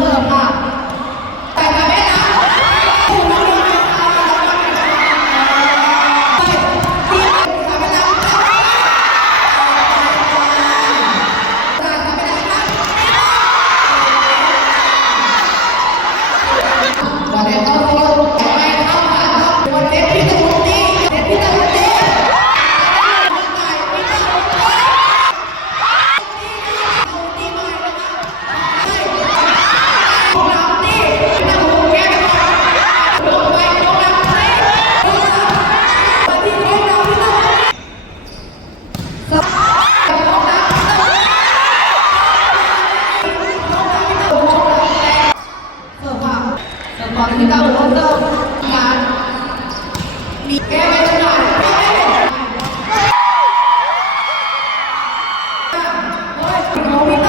เสิร์ฟค่ะแต่แต่แม่นะถูกน้องๆนะคะไปที่สามพลังค่ะสามพลังค่ะวันนี้ต้อง ก่อนที่จะลงเติมการมีแก้ไว้ตรงไหนเฮ้ย